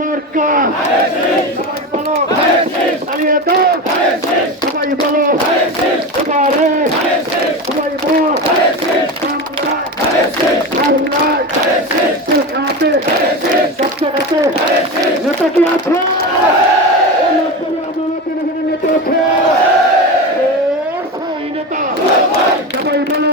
মার্কা আছে মার্কা চালিয়ে দাও সবাই বলো এবারে সবাই বলো নেতা কি আছে এই লোকগুলো আন্দোলনের এখানে নেতা আছে ও সাই নেতা সবাই বলো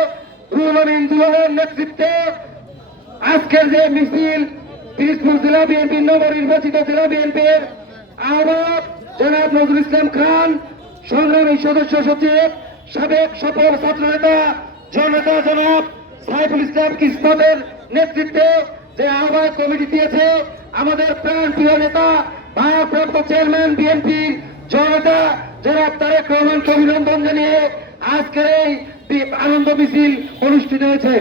আমিন দুলালের নেতৃত্বে আজকের যে মিছিল, পিরিজপুর জেলা বিএনপির নবনির্বাচিত জেলা বিএনপির আহ্বায়ক জনাব নজরুল ইসলাম খান, সংগ্রামী সদস্য সচিব, সাবেক সফল ছাত্র নেতা জননেতা জনাব সাইফুল ইসলাম কিসমতের নেতৃত্বে যে আহ্বায়ক কমিটি দিয়েছে, আমাদের প্রাণ প্রিয় নেতা, ভারপ্রাপ্ত চেয়ারম্যান বিএনপির জনতা জনাব তারেক রহমানকে অভিনন্দন জানিয়ে আজকের এই আনন্দ মিছিল অনুষ্ঠিত হয়েছে।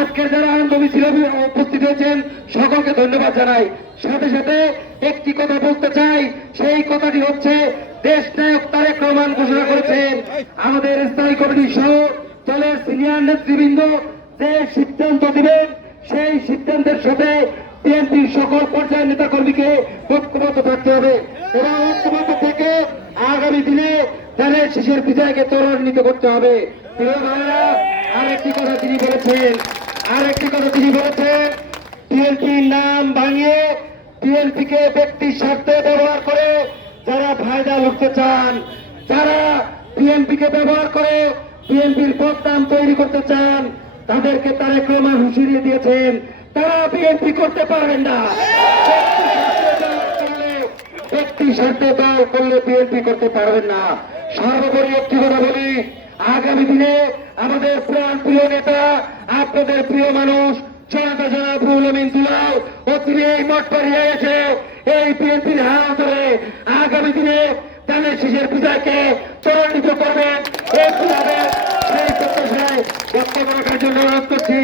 আজকের যারা আনন্দ মিছিল উপস্থিত হয়েছেন, সকলকে ধন্যবাদ জানাই। সাথে সাথে একটি কথা বলতে চাই, সেই কথাটি হচ্ছে দেশ নায়ক তারেক রহমান ঘোষণা করেছেন, আমাদের স্থায়ী কমিটি সহ দলের সিনিয়র নেতৃবৃন্দ যে সিদ্ধান্ত দিবেন, সেই সিদ্ধান্তের সাথে বিএনপির সকল পর্যায়ের নেতা কর্মীকে ঐক্যবদ্ধ থাকতে হবে। এবং ঐক্যবদ্ধ থেকে আগামী দিনে তাদের শেষের বিজয়কে ত্বরান্বিত করতে হবে। প্রিয় ভাইরা আরেকটি কথা তিনি বলেছেন, আরেকটি কথা তিনি বলেছেন। বিএনপির নাম ভাঙিয়ে বিএনপিকে ব্যক্তির স্বার্থে ব্যবহার করে যারা ফায়দা লুটতে চান, যারা বিএনপিকে ব্যবহার করে বিএনপির বদনাম তৈরি করতে চান, তাদেরকে তারা রহমান হুঁশিয়ে দিয়েছেন। তারা বিএনপি করতে পারবেন না। ব্যক্তি স্বার্থে দল করলে বিএনপি করতে পারবেন না। সর্বোপরি একটি কথা বলি। আগামী দিনে আমাদের প্রাণ প্রিয় নেতা, আপনাদের প্রিয় মানুষ জনতা জনাব রুহুল আমিন দুলাল অচিরে এই মঠ পাড়িয়ে এসে এই বিএনপির হাত ধরে আগামী দিনে তাদের শেষের পূজাকে ত্বরান্বিত করবেন। এই প্রত্যাশায় বক্তব্য রাখার জন্য অনুরোধ করছি।